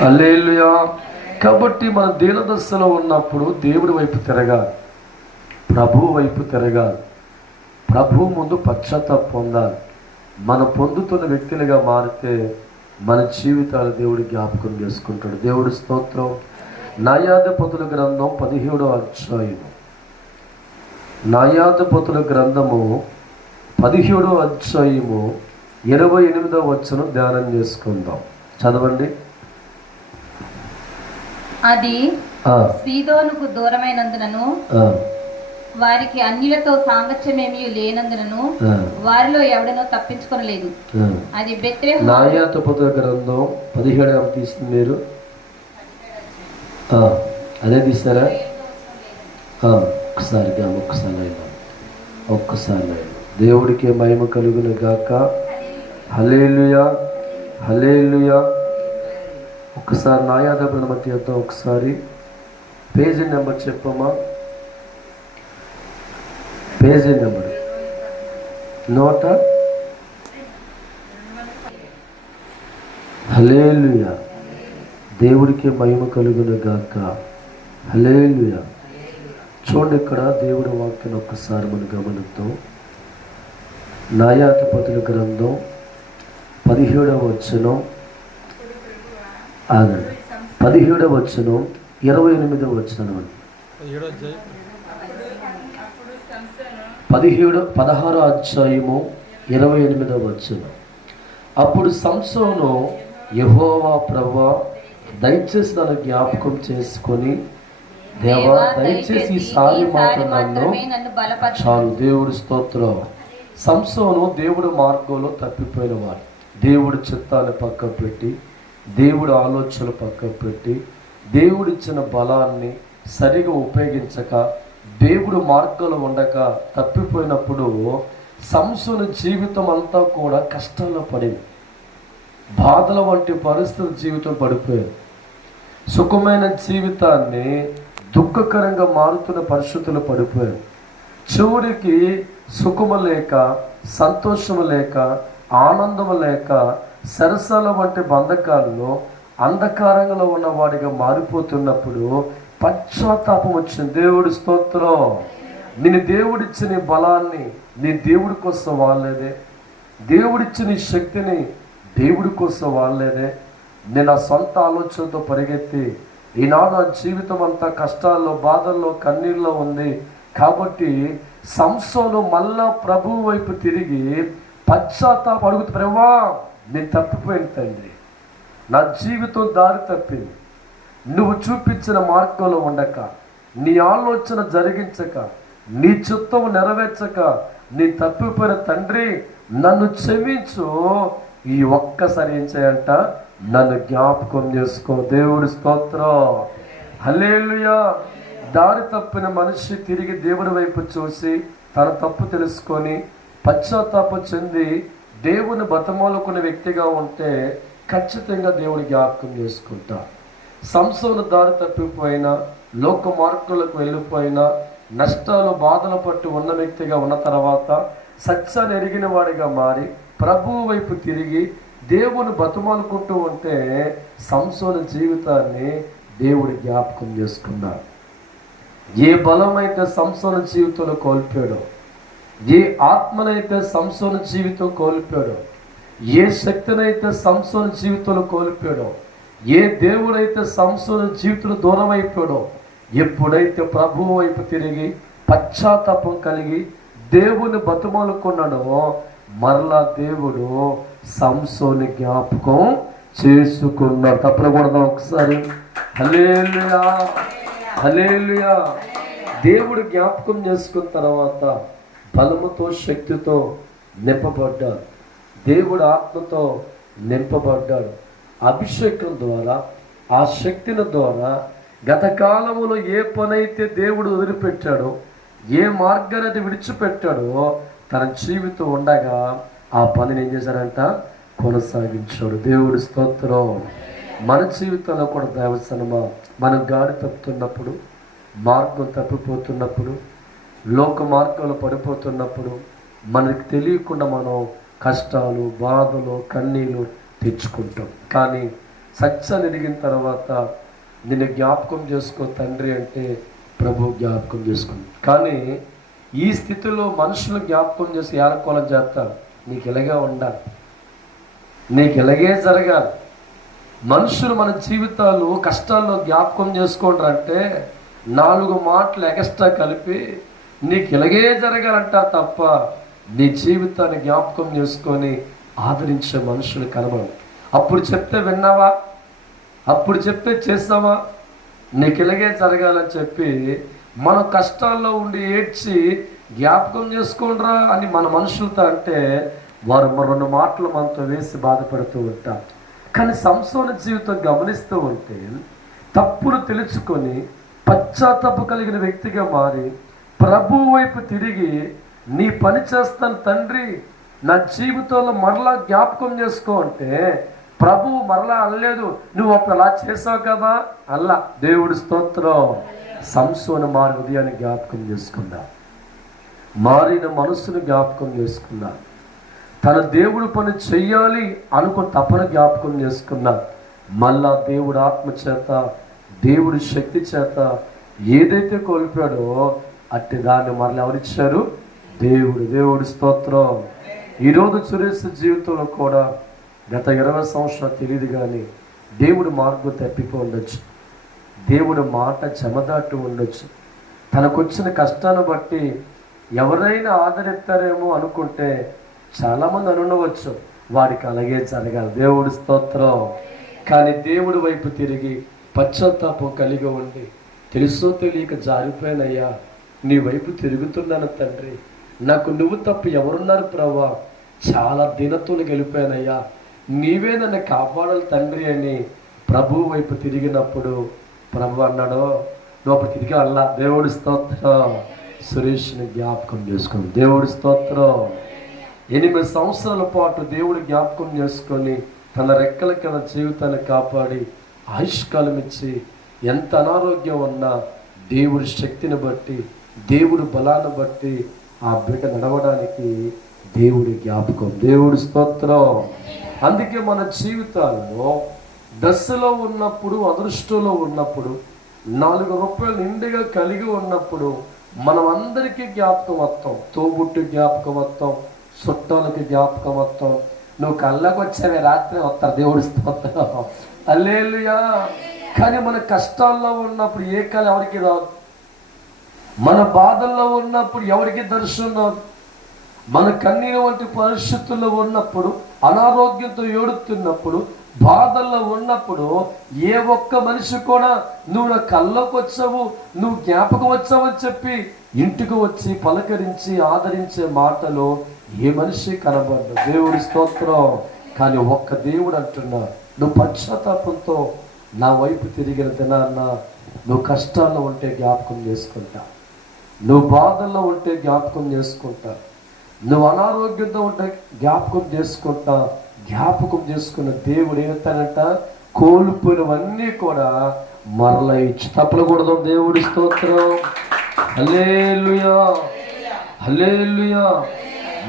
హల్లెలూయా. కాబట్టి మన దీనదశలో ఉన్నప్పుడు దేవుడి వైపు తిరగాలి, ప్రభువు వైపు తిరగాలి, ప్రభువు ముందు పశ్చాత్తాపం పొందాలి. మనం పొందుతున్న వ్యక్తులుగా మారితే మన జీవితాలు దేవుడు జ్ఞాపకం చేసుకుంటాడు. దేవుడి స్తోత్రం. న్యాయాధిపతుల గ్రంథం 17వ అధ్యాయం, న్యాయాధిపతుల గ్రంథము 17వ అధ్యాయము 28వ వచనం ధ్యానం చేసుకుందాం. చదవండి. అది సీదోనుకు దూరమైనందునను వారికి అన్యులతో సాంగత్యమేమీ లేనందునను వారిలో ఎవడనో తప్పించుకొనలేదు. అది బెత్లెహేము. న్యాయాధిపతుల గ్రంథం 17వ తీసింది మీరు, అదే తీస్తారా? ఒక్కసారి దేవుడికి మహిమ కలుగును గాక. హల్లెలూయా, హల్లెలూయా. ఒకసారి న్యాయాధిపతుల మధ్య ఒకసారి పేజీ నెంబర్ చెప్పమ్మా. Page number 100. హల్లెలూయా. దేవుడికి మహిమ కలుగును గాక. హల్లెలూయా. చూడండి, ఇక్కడ దేవుడి వాక్యం ఒక్కసారి మన గమనిద్దాం. న్యాయాధిపతుల గ్రంథం 17వ వచనం, 17వ వచనం 28వ వచనం, 16వ అధ్యాయము 28వ వచనం. అప్పుడు సంసోను, యెహోవా ప్రభువా, దయచేసి నన్ను జ్ఞాపకం చేసుకొని, దేవా దయచేసి ఈసారి మాత్రం నన్ను చాలు. దేవుడి స్తోత్రం. సంసోను దేవుడి మార్గంలో తప్పిపోయిన వాడు. దేవుడి చిత్తాన్ని పక్కకు పెట్టి, దేవుడి ఆలోచనలు పక్కకు పెట్టి, దేవుడిచ్చిన బలాన్ని సరిగా ఉపయోగించక, దేవుడు మార్గంలో ఉండక తప్పిపోయినప్పుడు సంసోను జీవితం అంతా కూడా కష్టాల్లో పడింది. బాధల వంటి పరిస్థితుల జీవితం పడిపోయింది. సుఖమైన జీవితాన్ని దుఃఖకరంగా మారుతున్న పరిస్థితులు పడిపోయారు. చివరికి సుఖము లేక, సంతోషము లేక, ఆనందము లేక, సరసాల వంటి బంధకాల్లో అంధకారంలో ఉన్నవాడిగా మారిపోతున్నప్పుడు పశ్చాత్తాపం వచ్చింది. దేవుడి స్తోత్రం. నేను దేవుడిచ్చిన బలాన్ని నీ దేవుడి కోసం వాడలేదే, దేవుడిచ్చిన శక్తిని దేవుడి కోసం వాడలేదే, నేను ఆ సొంత ఆలోచనతో పరిగెత్తి ఈనాడు నా జీవితం అంతా కష్టాల్లో, బాధల్లో, కన్నీళ్ళలో ఉంది. కాబట్టి సంసోను మళ్ళా ప్రభువు వైపు తిరిగి పశ్చాత్తాపం అడుగుతూ, ప్రభువా నేను తప్పిపోయింది తండ్రి, నా జీవితం దారి తప్పింది, నువ్వు చూపించిన మార్గంలో ఉండక, నీ ఆలోచన జరిగించక, నీ చిత్తం నెరవేర్చక నీ తప్పిపోయిన తండ్రి నన్ను క్షమించు, ఈ ఒక్కసారి ఏం చేయంట, నన్ను జ్ఞాపకం చేసుకో. దేవుడి స్తోత్రం. హల్లెలూయా. దారి తప్పిన మనిషి తిరిగి దేవుడి వైపు చూసి తన తప్పు తెలుసుకొని పశ్చాత్తాపం చెంది దేవుని బతమాలుకునే వ్యక్తిగా ఉంటే ఖచ్చితంగా దేవుడి జ్ఞాపకం చేసుకుంటా. సంసోను దారి తప్పిపోయినా, లోక మార్పులకు వెళ్ళిపోయినా, నష్టాలు బాధలు పట్టు ఉన్న వ్యక్తిగా ఉన్న తర్వాత సత్యాన్ని ఎరిగిన వాడిగా మారి ప్రభువు వైపు తిరిగి దేవుని బతుమాలుకుంటూ ఉంటే సంసోను జీవితాన్ని దేవుడి జ్ఞాపకం చేసుకున్నాడు. ఏ బలమైతే సంసోను జీవితంలో కోల్పోయాడో, ఏ ఆత్మనైతే సంసోను జీవితం కోల్పోయాడో, ఏ శక్తినైతే సంసోను జీవితంలో కోల్పోయాడో, ఏ దేవుడైతే సంసోను జీవితంలో దూరం అయిపోయాడో, ఎప్పుడైతే ప్రభువు వైపు తిరిగి పశ్చాత్తాపం కలిగి దేవుని బతుమాలుకున్నాడో, మరలా దేవుడు సంసోను జ్ఞాపకం చేసుకున్నాడు. తప్పకూడదు ఒకసారి. హల్లెలూయా, హల్లెలూయా. దేవుడు జ్ఞాపకం చేసుకున్న తర్వాత బలముతో, శక్తితో నింపబడ్డాడు. దేవుడు ఆత్మతో నింపబడ్డాడు. అభిషేకం ద్వారా, ఆ శక్తిని ద్వారా గత కాలములో ఏ పనైతే దేవుడు వదిలిపెట్టాడో, ఏ మార్గాన్ని విడిచిపెట్టాడో, తన జీవితం ఉండగా ఆ పనిని ఏం చేశాడంట, కొనసాగించాడు. దేవుడి స్తోత్రం. మన జీవితంలో కూడా దేవసనమా, మనం గాడి తప్పుతున్నప్పుడు, మార్గం తప్పిపోతున్నప్పుడు, లోక మార్గంలో పడిపోతున్నప్పుడు మనకి తెలియకుండా మనం కష్టాలు, బాధలు, కన్నీళ్ళు తెచ్చుకుంటాం. కానీ సత్యాన్ని ఎదిగిన తర్వాత నిన్ను జ్ఞాపకం చేసుకో తండ్రి అంటే ప్రభు జ్ఞాపకం చేసుకుంది. కానీ ఈ స్థితిలో మనుషులు జ్ఞాపకం చేసి ఏలకోలం చేస్తారు. నీకు ఇలాగే ఉండాలి, నీకు ఇలాగే జరగాలి. మనుషులు మన జీవితాలు కష్టాల్లో జ్ఞాపకం చేసుకుంటారంటే 4 మాటలు ఎక్స్ట్రా కలిపి నీకు ఇలాగే జరగాలంటారు తప్ప నీ జీవితాన్ని జ్ఞాపకం చేసుకొని ఆదరించే మనుషులు కనబడరు. అప్పుడు చెప్తే విన్నావా, అప్పుడు చెప్తే చేస్తావా, నీకు ఇలాగే జరగాలని చెప్పి మన కష్టాల్లో ఉండి ఏడ్చి జ్ఞాపకం చేసుకుండ్రా అని మన మనుషులతో అంటే వారు 2 మాటలు మనతో వేసి బాధపడుతూ ఉంటారు. కానీ సంసోను జీవితం గమనిస్తూ ఉంటే తప్పులు తెలుసుకొని పశ్చాత్తాపం కలిగిన వ్యక్తిగా మారి ప్రభు వైపు తిరిగి నీ పని చేస్తాను తండ్రి, నా జీవితంలో మరలా జ్ఞాపకం చేసుకో అంటే ప్రభువు మరలా అనలేదు, నువ్వు అప్పుడు అలా చేసావు కదా అల్లా. దేవుడి స్తోత్రం. సంసోను మారి ఉదయాన్ని జ్ఞాపకం చేసుకున్నా, మారిన మనసును జ్ఞాపకం చేసుకున్నా, తన దేవుడు పని చెయ్యాలి అనుకుని తపన జ్ఞాపకం చేసుకున్నా. మళ్ళా దేవుడు ఆత్మ చేత, దేవుడి శక్తి చేత ఏదైతే కోల్పోయాడో అట్టి దాన్ని మరలా ఎవరిచ్చారు? దేవుడు. దేవుడి స్తోత్రం. ఈరోజు సురేష్ జీవితంలో కూడా గత 20 సంవత్సరాలు తెలియదు కానీ దేవుడు మార్గం తప్పిపో ఉండొచ్చు, దేవుడు మాట చెమదాటు ఉండొచ్చు. తనకొచ్చిన కష్టాన్ని బట్టి ఎవరైనా ఆదరిస్తారేమో అనుకుంటే చాలామంది అనుండవచ్చు, వాడికి అలాగే జరగాలి. దేవుడి స్తోత్రం. కానీ దేవుడి వైపు తిరిగి పశ్చాత్తాపం కలిగి ఉండి తెలుసో తెలియక జారిపోయానయ్యా, నీ వైపు తిరుగుతున్నాను తండ్రి, నాకు నువ్వు తప్ప ఎవరున్నారు ప్రభా, చాలా దీనత్వం గెలిపానయ్యా, నీవే నన్ను కాపాడాలి తండ్రి అని ప్రభు వైపు తిరిగినప్పుడు ప్రభు అన్నాడు, నువ్వు అప్పుడు తిరిగి అల్లా. దేవుడి స్తోత్రం. సురేష్ని జ్ఞాపకం చేసుకుని దేవుడి స్తోత్రం. 8 సంవత్సరాల పాటు దేవుడు జ్ఞాపకం చేసుకొని తన రెక్కల కింద జీవితాన్ని కాపాడి ఆయుష్కాలం ఇచ్చి ఎంత అనారోగ్యం ఉన్నా దేవుడి శక్తిని బట్టి, దేవుడి బలాన్ని బట్టి ఆ బిడ్డ నడవడానికి దేవుడి జ్ఞాపకం. దేవుడి స్తోత్రం. అందుకే మన జీవితాల్లో దశలో ఉన్నప్పుడు, అదృష్టంలో ఉన్నప్పుడు, 4 రూపాయలు నిండుగా కలిగి ఉన్నప్పుడు మనం అందరికీ జ్ఞాపకం వస్తాం. తోబుట్టు జ్ఞాపకం వస్తాం, చుట్టాలకి జ్ఞాపకం వస్తాం. నువ్వు కళ్ళకు వచ్చావే రాత్రి వస్తారు. దేవుడి స్తోత్రం. హల్లెలూయా. కానీ మన కష్టాల్లో ఉన్నప్పుడు ఏ కళ ఎవరికి రాదు, మన బాధల్లో ఉన్నప్పుడు ఎవరికి దర్శనం రాదు, మన కన్నీరు వంటి పరిస్థితుల్లో ఉన్నప్పుడు, అనారోగ్యంతో ఏడుతున్నప్పుడు, బాధల్లో ఉన్నప్పుడు ఏ ఒక్క మనిషి కూడా నువ్వు నా కళ్ళకు వచ్చావు, నువ్వు జ్ఞాపకం వచ్చావని చెప్పి ఇంటికి వచ్చి పలకరించి ఆదరించే మాటలు ఏ మనిషి కనబడ్డు. దేవుడి స్తోత్రం. కానీ ఒక్క దేవుడు అంటున్నా, నువ్వు పశ్చాత్తాపంతో నా వైపు తిరిగిన దినాన్న నువ్వు కష్టాల్లో ఉంటే జ్ఞాపకం చేసుకుంటా, నువ్వు బాధల్లో ఉంటే జ్ఞాపకం చేసుకుంటా, నువ్వు అనారోగ్యంతో ఉంటే జ్ఞాపకం చేసుకుంటా. జ్ఞాపకం చేసుకున్న దేవుడు ఏమవుతానంట, కోల్పోయినవన్నీ కూడా మరలా ఇచ్చి తప్పకూడదు. దేవుడి స్తోత్రం. హల్లెలూయా, హల్లెలూయా.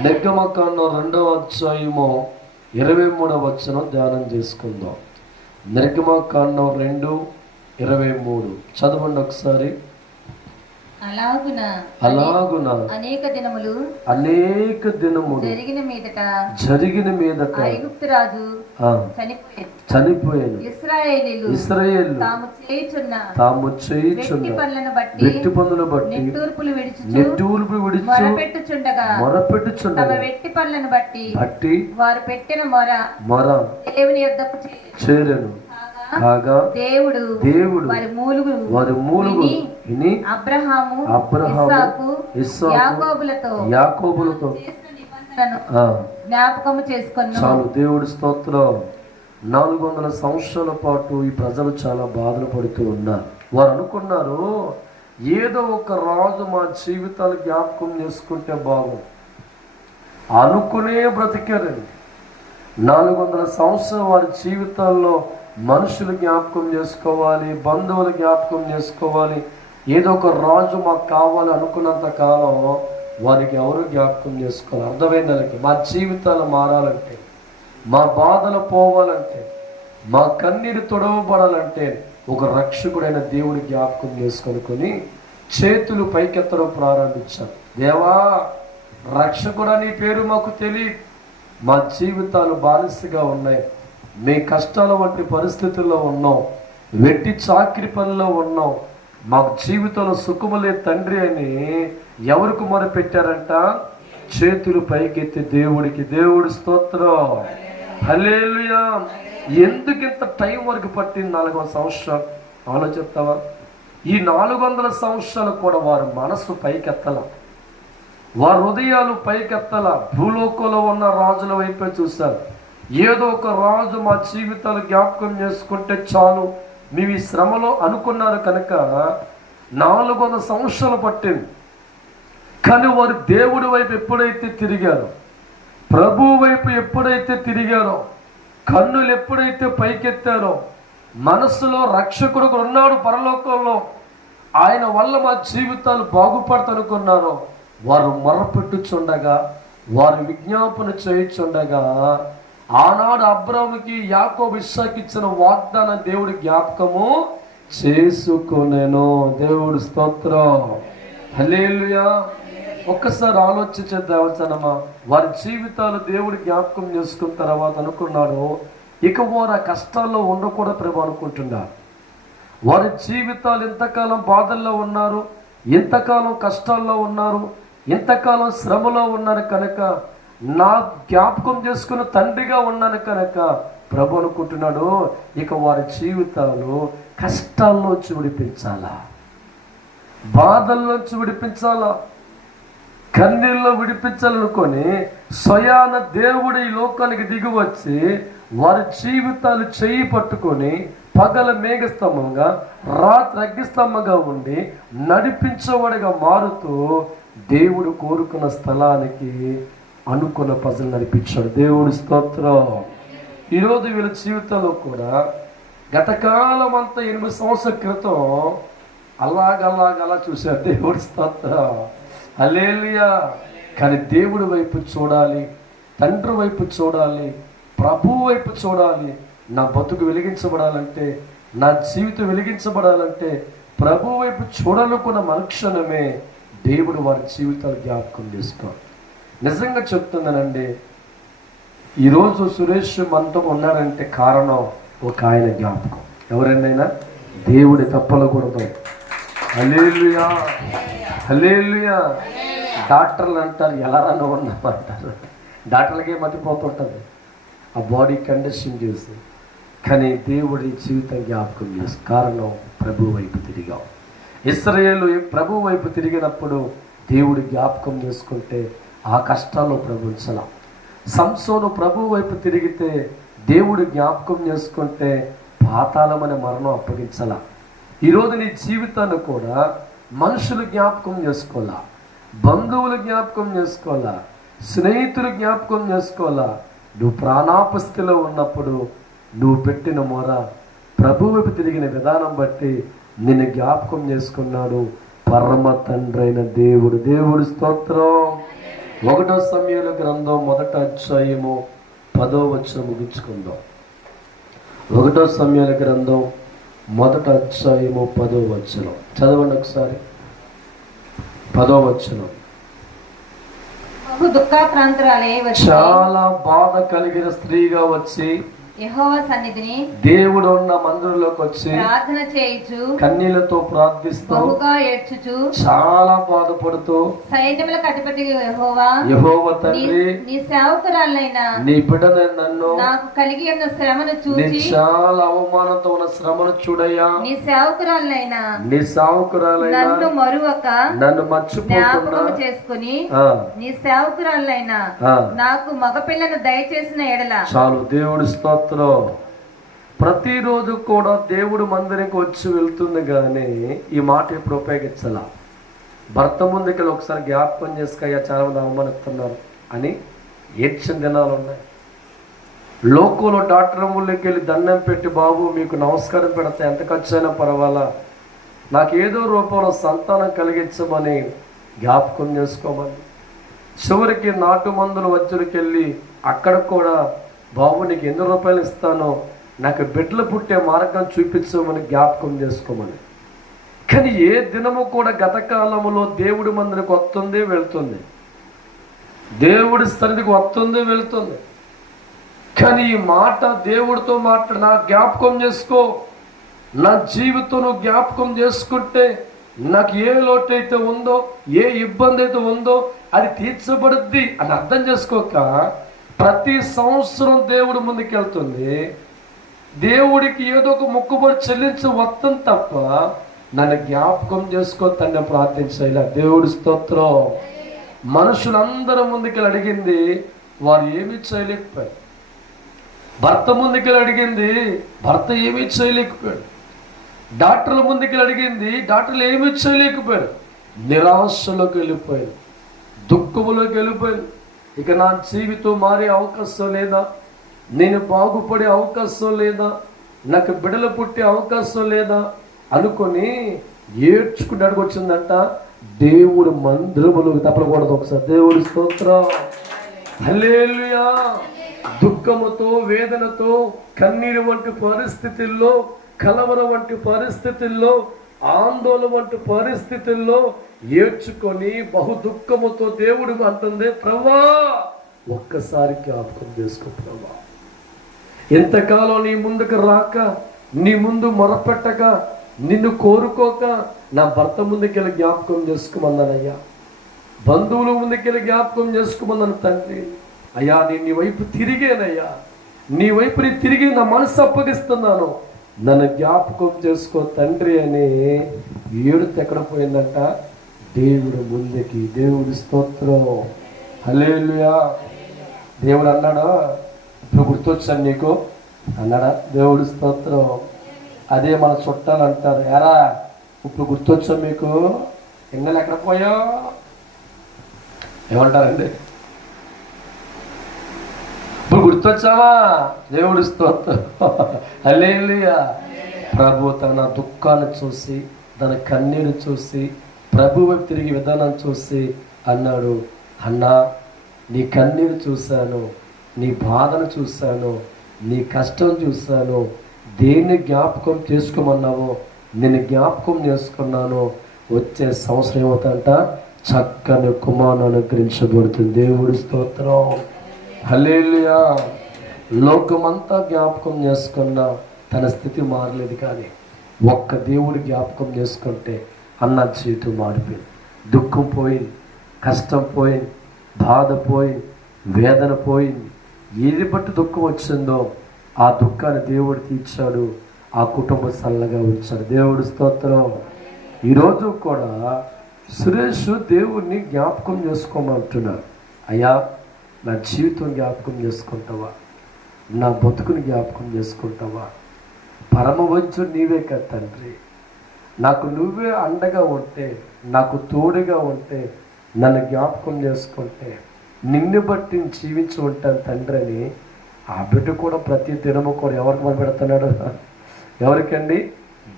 నిర్గమకాండం 2వ అధ్యాయము 23వ వచనం ధ్యానం చేసుకుందాం. నిర్గమకాండం 2:23 చదవండి ఒకసారి. అలాగున అనేక దినములు జరిగిన మీదట ఐగుప్తు రాజు చనిపోయాను. ఇశ్రాయేలీయులు తాము చేయుచున్న వెట్టి పనులను బట్టి నిట్టూర్పులు విడిచి మొరపెట్టుచుండగా తమ వెట్టి పనులను బట్టి వారు పెట్టిన మొర దేవుని యొద్దకు చేరెను. కాగా దేవుడు వారి మూలుగు విని అబ్రహాము యాకోబులతో జ్ఞాపకము చేసుకొని చాలు. దేవుడి స్తోత్రం. 400 సంవత్సరాల పాటు ఈ ప్రజలు చాలా బాధలు పడుతూ ఉన్నారు. వారు అనుకున్నారు, ఏదో ఒక రాజు మా జీవితాలు జ్ఞాపకం చేసుకుంటే బాగుంది అనుకునే బ్రతికారండి. 400 సంవత్సరాలు వారి జీవితాల్లో మనుషులు జ్ఞాపకం చేసుకోవాలి, బంధువులు జ్ఞాపకం చేసుకోవాలి, ఏదో ఒక రాజు మాకు కావాలి అనుకున్నంత కాలం వారికి ఎవరు జ్ఞాపకం చేసుకోవాలి. అర్థమైంది వాళ్ళకి. మా జీవితాలు మారాలంటే, మా బాధలు పోవాలంటే, మా కన్నీరు తొడవబడాలంటే ఒక రక్షకుడైన దేవుడి జ్ఞాపకం చేసుకొని చేతులు పైకెత్తడం ప్రారంభించాను. దేవా, రక్షకుడా, నీ పేరు మాకు తెలియదు, మా జీవితాలు బానిసగా ఉన్నాయి, మీ కష్టాల వంటి పరిస్థితుల్లో ఉన్నాం, వెట్టి చాకిరి పనిలో ఉన్నాం, మాకు జీవితంలో సుఖములే తండ్రి అని ఎవరికి మొరపెట్టారంట? చేతులు పైకెత్తి దేవుడికి. దేవుడి స్తోత్రం, హల్లెలూయా. ఎందుకు ఇంత టైం వరకు పట్టింది? 400 సంవత్సరాలు. ఆలోచిస్తావా? ఈ 400 సంవత్సరాలు కూడా వారి మనస్సు పైకెత్తల, వారి హృదయాలు పైకెత్తల. భూలోకంలో ఉన్న రాజుల వైపే చూశారు. ఏదో ఒక రాజు మా జీవితాలు జ్ఞాపకం చేసుకుంటే చాలు మేము ఈ శ్రమలో అనుకున్నారు కనుక 400 సంవత్సరాలు పట్టింది. కానీ వారు దేవుడి వైపు ఎప్పుడైతే తిరిగారో, ప్రభు వైపు ఎప్పుడైతే తిరిగారో, కన్నులు ఎప్పుడైతే పైకెత్తారో, మనస్సులో రక్షకుడు ఉన్నాడు పరలోకంలో, ఆయన వల్ల మా జీవితాలు బాగుపడతనుకున్నారో, వారు మొర్రపెట్టుచుండగా, వారు విజ్ఞాపన చేయుచుండగా, ఆనాడు అబ్రాముకి యాకోబు ఇస్సాకు ఇచ్చిన వాగ్దానం దేవుడి జ్ఞాపకము చేసుకొనెను. దేవుడి స్తోత్రం, హల్లెలూయా. ఒక్కసారి ఆలోచించేద్దామా, వారి జీవితాలు దేవుడి జ్ఞాపకం చేసుకున్న తర్వాత అనుకున్నాడు, ఇక వారు ఆ కష్టాల్లో ఉండకూడదు ప్రభు అనుకుంటున్నారు. వారి జీవితాలు ఇంతకాలం బాధల్లో ఉన్నారు, ఇంతకాలం కష్టాల్లో ఉన్నారు, ఇంతకాలం శ్రమలో ఉన్నారు కనుక, నా జ్ఞాపకం చేసుకున్న తండ్రిగా ఉన్నాను కనుక ప్రభు అనుకుంటున్నాడు, ఇక వారి జీవితాలు కష్టాల్లోంచి విడిపించాలా, బాధల్లోంచి విడిపించాలా, కన్నీళ్ళలో విడిపించాలనుకొని స్వయాన దేవుడు ఈ లోకానికి దిగి వచ్చి వారి జీవితాలు చేయి పట్టుకొని పగల మేఘస్తంభంగా, రాత్రి అగ్నిస్తంభంగా ఉండి నడిపించేవాడిగా మారుతూ దేవుడు కోరుకున్న స్థలానికి అనుకున్న ప్రజలు నడిపించాడు. దేవుడి స్తోత్రం. ఈరోజు వీళ్ళ జీవితంలో కూడా గతకాలం అంతా 8 సంవత్సరాల క్రితం అలాగలా చూశారు. దేవుడి స్తోత్రం, హల్లెలూయా. కానీ దేవుడి వైపు చూడాలి, తండ్రి వైపు చూడాలి, ప్రభు వైపు చూడాలి. నా బతుకు వెలిగించబడాలంటే, నా జీవితం వెలిగించబడాలంటే ప్రభు వైపు చూడాలనుకున్న మరుక్షణమే దేవుడు వారి జీవితాలు జ్ఞాపకం చేసుకోవాలి. నిజంగా చెప్తున్నానండి, ఈరోజు సురేష్ మనతో ఉన్నారంటే కారణం ఒక ఆయన జ్ఞాపకం. ఎవరైనా దేవుడి తప్పలకూడదు. హల్లెలూయా, హల్లెలూయా. డాక్టర్లు అంటారు ఎలా రన్ ఉన్నామంటారు, డాక్టర్లకే మర్చిపోతుంటుంది ఆ బాడీ కండిషన్ చూసి. కానీ దేవుడి జీవితం జ్ఞాపకం చేసి కారణం ప్రభు వైపు తిరిగాం. ఇశ్రాయేలు ప్రభు వైపు తిరిగినప్పుడు దేవుడి జ్ఞాపకం చేసుకుంటే ఆ కష్టాల్లో ప్రభుత్వం. సంసోను ప్రభు వైపు తిరిగితే దేవుడి జ్ఞాపకం చేసుకుంటే పాతాళమనే మరణం అప్పగించాల. ఈరోజు నీ జీవితాన్ని కూడా మనుషులు జ్ఞాపకం చేసుకోవాలా, బంధువులు జ్ఞాపకం చేసుకోవాలా, స్నేహితులు జ్ఞాపకం చేసుకోవాలా. నువ్వు ప్రాణాపస్థితిలో ఉన్నప్పుడు నువ్వు పెట్టిన మొర ప్రభు వైపు తిరిగిన విధానం బట్టి నిన్ను జ్ఞాపకం చేసుకున్నాడు పరమ తండ్రైన దేవుడు. దేవుడి స్తోత్రం. 1 సమూయేలు గ్రంథం 1వ అధ్యాయము 10వ వచనం ముగించుకుందాం. 1 సమూయేలు గ్రంథం 1వ అధ్యాయము 10వ వచనం చదవండి ఒకసారి. 10వ వచనం. చాలా బాధ కలిగిన స్త్రీగా వచ్చి యెహోవా సన్నిధిని దేవుడు ఉన్న మందిరంలోకి వచ్చి ప్రార్థన చేయుచు కన్నీళ్లతో ప్రార్థిస్తూ బహుగా ఏడ్చుచు చాలా బాధపడుతూ సైన్యములకు అధిపతి యెహోవా తండ్రి, నీ సేవకురాలైన నీ బిడ్డను నన్ను నాకు కలిగి ఉన్న శ్రమను నీ చూసి చాలా అవమానంతో ఉన్న శ్రమను చూడయ్యా, నీ సేవకురాలైన నన్ను మరువక నన్ను మర్చిపోకుండా జ్ఞాపకం చేసుకుని నీ సేవకురాలైన నాకు మగపిల్లను దయచేసిన ఎడల చాలు. దేవుడి స్తోత్రం. ప్రతిరోజు కూడా దేవుడు మందిరికి వచ్చి వెళ్తుంది కానీ ఈ మాట ఇప్పుడు ఉపయోగించాల. భర్త ముందుకెళ్ళి ఒకసారి జ్ఞాపకం చేసుకయ్యా చాలా మంది అవమానిస్తున్నారు అని ఏడ్చిన దినాలు ఉన్నాయి. లోకంలో డాక్టర్ ముందుకి వెళ్ళి దండం పెట్టి, బాబు మీకు నమస్కారం పెడితే ఎంత ఖర్చు అయినా పర్వాలా, నాకు ఏదో రూపంలో సంతానం కలిగించమని జ్ఞాపకం చేసుకోమని. చివరికి నాటు మందుల వజ్జుడికి వెళ్ళి అక్కడ కూడా, బాబు నీకు ఎన్ని రూపాయలు ఇస్తానో నాకు బిడ్డలు పుట్టే మార్గం చూపించమని జ్ఞాపకం చేసుకోమని. కానీ ఏ దినము కూడా గత కాలంలో దేవుడి మందిరికి వస్తుంది వెళ్తుంది, దేవుడి సన్నిధికి వస్తుంది వెళ్తుంది. కానీ ఈ మాట దేవుడితో మాట్లాడి నా జ్ఞాపకం చేసుకో, నా జీవితం నువ్వు జ్ఞాపకం చేసుకుంటే నాకు ఏ లోటు అయితే ఉందో, ఏ ఇబ్బంది అయితే ఉందో అది తీర్చబడుద్ది అని అర్థం చేసుకోక ప్రతి సంవత్సరం దేవుడి ముందుకు వెళ్తుంది. దేవుడికి ఏదో ఒక మొక్కుబడి చెల్లించి వస్తాం తప్ప నన్ను జ్ఞాపకం చేసుకోవద్దని ప్రార్థించాల. దేవుడి స్తోత్రం. మనుషులందరూ ముందుకెళ్ళి అడిగింది, వారు ఏమీ చేయలేకపోయారు. భర్త ముందుకెళ్ళి అడిగింది, భర్త ఏమీ చేయలేకపోయాడు. డాక్టర్ల ముందుకెళ్ళి అడిగింది, డాక్టర్లు ఏమీ చేయలేకపోయారు. నిరాశలోకి వెళ్ళిపోయారు, దుఃఖములోకి వెళ్ళిపోయారు. ఇక నా జీవితం మారే అవకాశం లేదా, నేను బాగుపడే అవకాశం లేదా, నాకు బిడ్డలు పుట్టే అవకాశం లేదా అనుకొని ఏడ్చుకుని అడుగొచ్చిందంట దేవుడు మందిరములోకి. తప్పకూడదు ఒకసారి దేవుడి స్తోత్రం. హల్లెలూయా. దుఃఖముతో, వేదనతో, కన్నీరు వంటి పరిస్థితుల్లో, కలవరం వంటి పరిస్థితుల్లో, ఆందోళన వంటి పరిస్థితుల్లో ఏడ్చుకొని బహు దుఃఖముతో దేవుడు అంటుంది, ప్రభా ఒక్కసారి జ్ఞాపకం చేసుకో ప్రభా. ఎంతకాలం నీ ముందుకు రాక, నీ ముందు మొరపెట్టక, నిన్ను కోరుకోక నా భర్త ముందుకెళ్ళి జ్ఞాపకం చేసుకోమన్నానయ్యా, బంధువుల ముందుకెళ్ళి జ్ఞాపకం చేసుకోమన్నాను తండ్రి. అయ్యా నేను నీ వైపు తిరిగేనయ్యా, నీ వైపు నీ తిరిగి నా మనసు అప్పగిస్తున్నాను, నన్ను జ్ఞాపకం చేసుకో తండ్రి అని ఏడుత ఎక్కడ పోయిందంట దేవుడు ముందుకి. దేవుడి స్తోత్రం. హల్లెలూయా. దేవుడు అన్నాడా, ఇప్పుడు గుర్తొచ్చాను నీకు అన్నాడా? దేవుడి స్తోత్రం. అదే మన చుట్టాలు అంటారు, ఎరా ఇప్పుడు గుర్తొచ్చా మీకు, ఎన్నెలు ఎక్కడ పోయా ఏమంటారండి? ఇప్పుడు గుర్తొచ్చావా? దేవుడి స్తోత్రం. హల్లెలూయా. ప్రభు తన దుఃఖాన్ని చూసి, తన కన్నీరు చూసి, ప్రభు వైపు తిరిగి విధానం చూసి అన్నాడు, అన్నా నీ కన్నీరు చూశాను, నీ బాధను చూశాను, నీ కష్టం చూశాను, దేన్ని జ్ఞాపకం చేసుకోమన్నావో నేను జ్ఞాపకం చేసుకున్నాను. వచ్చే సంవత్సరం ఏమవుతుందంట, చక్కని కుమారుని అనుగ్రహించబడుతుంది. దేవుడి స్తోత్రం. హల్లెలూయా. లోకమంతా జ్ఞాపకం చేసుకున్నా తన స్థితి మారలేదు, కానీ ఒక్క దేవుడు జ్ఞాపకం చేసుకుంటే అన్న జీవితం మారిపోయింది. దుఃఖం పోయింది, కష్టం పోయింది, బాధ పోయింది, వేదన పోయింది. ఏది బట్టి దుఃఖం వచ్చిందో ఆ దుఃఖాన్ని దేవుడు తీర్చాడు, ఆ కుటుంబం చల్లగా ఉంచాడు. దేవుడి స్తోత్రం. ఈరోజు కూడా సురేష్ దేవుణ్ణి జ్ఞాపకం చేసుకోమంటున్నాడు. అయ్యా నా జీవితం జ్ఞాపకం చేసుకుంటావా, నా బతుకుని జ్ఞాపకం చేసుకుంటావా? పరమ వైద్యుడు నీవే కదా తండ్రి, నాకు నువ్వే అండగా ఉంటే, నాకు తోడుగా ఉంటే, నన్ను జ్ఞాపకం చేసుకుంటే నిన్ను బట్టి జీవించి ఉంటాను తండ్రి అని ఆ బిడ్డ కూడా ప్రతి దినము కూడా ఎవరికి మొదలు పెడుతున్నాడు? ఎవరికండి?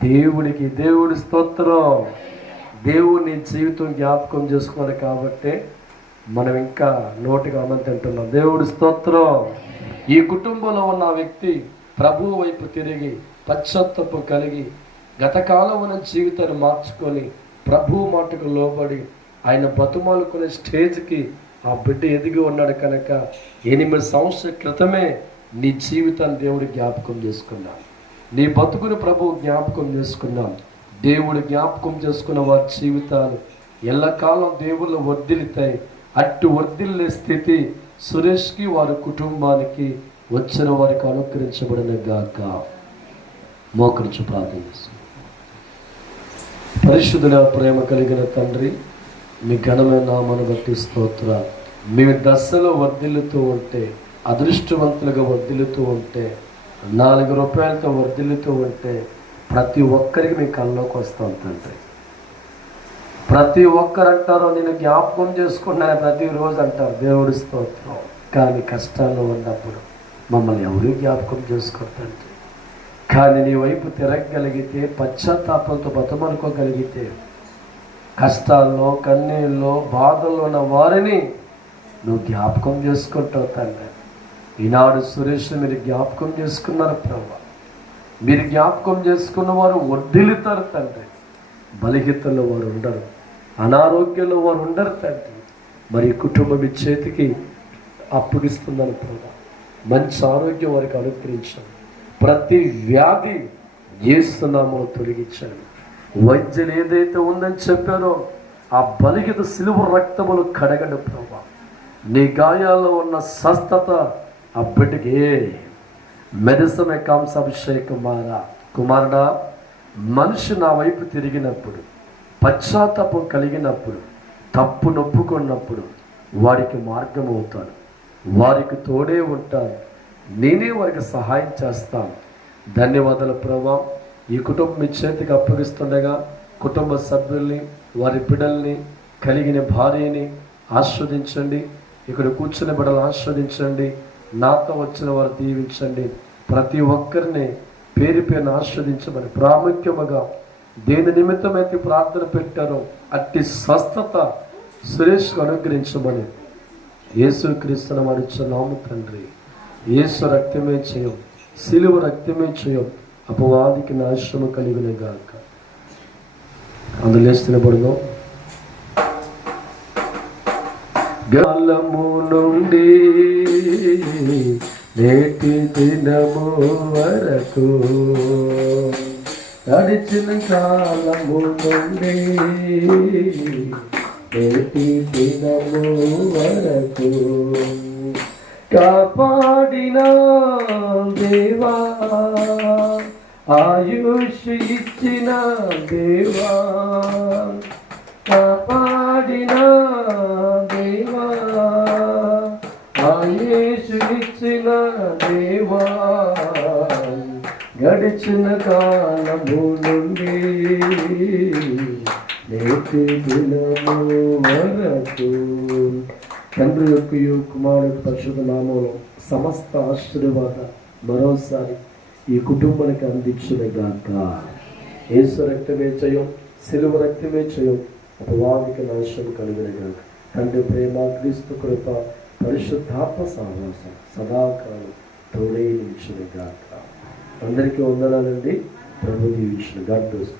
దేవుడికి. దేవుడి స్తోత్రం. దేవుడిని జీవితం జ్ఞాపకం చేసుకోవాలి కాబట్టి మనం ఇంకా నోటిగా అన్నం తింటున్నాం. దేవుడి స్తోత్రం. ఈ కుటుంబంలో ఉన్న వ్యక్తి ప్రభువు వైపు తిరిగి పశ్చాత్తాపం కలిగి గతకాలం ఉన్న జీవితాన్ని మార్చుకొని ప్రభువు మాటకు లోబడి ఆయన బతుమాలుకునే స్టేజ్కి ఆ బిడ్డ ఎదిగి ఉన్నాడు కనుక 8 సంవత్సరాల క్రితమే నీ జీవితాన్ని దేవుడు జ్ఞాపకం చేసుకున్నాం, నీ బతుకుని ప్రభువు జ్ఞాపకం చేసుకున్నాం. దేవుడు జ్ఞాపకం చేసుకున్న వారి జీవితాలు ఎల్లకాలం దేవుళ్ళు వర్ధిల్లుతాయి. అట్టు వర్ధిల్లే స్థితి సురేష్కి, వారి కుటుంబానికి, వచ్చిన వారికి అనుగ్రహించబడిన గాక. మోకరించి ప్రార్థన చేస్తున్నాం. పరిశుద్ధుల ప్రేమ కలిగిన తండ్రి, మీ ఘనమైన నామమును బట్టి స్తోత్రాలు. మీ దశలో వర్ధిల్లుతూ ఉంటే, అదృష్టవంతులుగా వర్ధిల్లుతూ ఉంటే, 4 రూపాయలతో వర్ధిల్లుతూ ఉంటే ప్రతి ఒక్కరికి మీ కళ్ళలోకి వస్తాం తండ్రి. ప్రతి ఒక్కరు అంటారు నేను జ్ఞాపకం చేసుకున్నాను ప్రతిరోజు అంటారు. దేవుడి స్తోత్రం. కానీ కష్టాల్లో ఉన్నప్పుడు మమ్మల్ని ఎవరూ జ్ఞాపకం చేసుకోరు తండ్రి. కానీ నీ వైపు తిరగగలిగితే, పశ్చాత్తాపంతో బతమనుకోగలిగితే, కష్టాల్లో, కన్నీళ్ళలో, బాధల్లో ఉన్న వారిని నువ్వు జ్ఞాపకం చేసుకుంటావు తండ్రి. ఈనాడు సురేష్ మీరు జ్ఞాపకం చేసుకున్నారు ప్రభు. మీరు జ్ఞాపకం చేసుకున్న వారు వర్ధిల్లుతారు తండ్రి. బలహీనతలో వారు ఉండరు, అనారోగ్యంలో వారు ఉండరు తండ్రి. మరి కుటుంబం మీ చేతికి అప్పగిస్తుందని ప్రభా, మంచి ఆరోగ్యం వారికి అనుగ్రహించండి. ప్రతి వ్యాధి యేసు నామములో తొలగించండి. వైద్యులు ఏదైతే ఉందని చెప్పారో ఆ బలిగిన సిలువ రక్తములు కడగండి ప్రభా. నీ గాయాల్లో ఉన్న స్వస్థత ఆ బిడ్డకి మెడిసిన్ కాంస అభిషేకం కుమారుడా, మనిషి నా వైపు తిరిగినప్పుడు, పశ్చాత్తాపం కలిగినప్పుడు, తప్పు నొప్పుకున్నప్పుడు వారికి మార్గం అవుతాను, వారికి తోడే ఉంటాను, నేనే వారికి సహాయం చేస్తాను. ధన్యవాదాలు ప్రభా. ఈ కుటుంబం మీ చేతికి అప్పగిస్తుండగా కుటుంబ సభ్యుల్ని, వారి బిడ్డల్ని, కలిగిన భార్యని ఆస్వాదించండి. ఇక్కడ కూర్చున్న బిడ్డలు ఆస్వాదించండి. నాతో వచ్చిన వారు దీవించండి. ప్రతి ఒక్కరిని పేరు పేరున ఆస్వాదించమని, ప్రాముఖ్యముగా దేని నిమిత్తమైతే ప్రార్థన పెట్టారో అట్టి స్వస్థత సురేష్కు అనుగ్రహించమని యేసుక్రీస్తును అడుగుచున్నాము తండ్రి. యేసు రక్తమే చేయం, సిలువ రక్తమే చేయం, అపవాదికి నాశనము కలిగిన గాక. అందులో తినబడదాం. గాలము నుండి నేటి దినము వరకు, గడిచిన కాలము నుండి నేటి దినము వరకు కాపాడిన దేవా, ఆయుష్ ఇచ్చిన దేవా, కాపాడిన దేవా, ఆయుష్ ఇచ్చిన దేవా, గడిచిన కాలము నుండి నేటి దినము వరకు. తండ్రి యొక్కయు కుమారుడు పరిశుద్ధ నామములో సమస్త ఆశీర్వాద మరోసారి ఈ కుటుంబానికి అందించునుగాక. యేసు రక్తమే జయం, సిలువ రక్తమే జయం, అపవాదికి నాశనం కలుగునుగాక. తండ్రి ప్రేమ, క్రీస్తు కృప, పరిశుద్ధాత్మ సహవాసం సదాకాలం తోడై నిలిచునుగాక. అందరికీ వందనాలండి. ప్రభు దీవించును. God bless.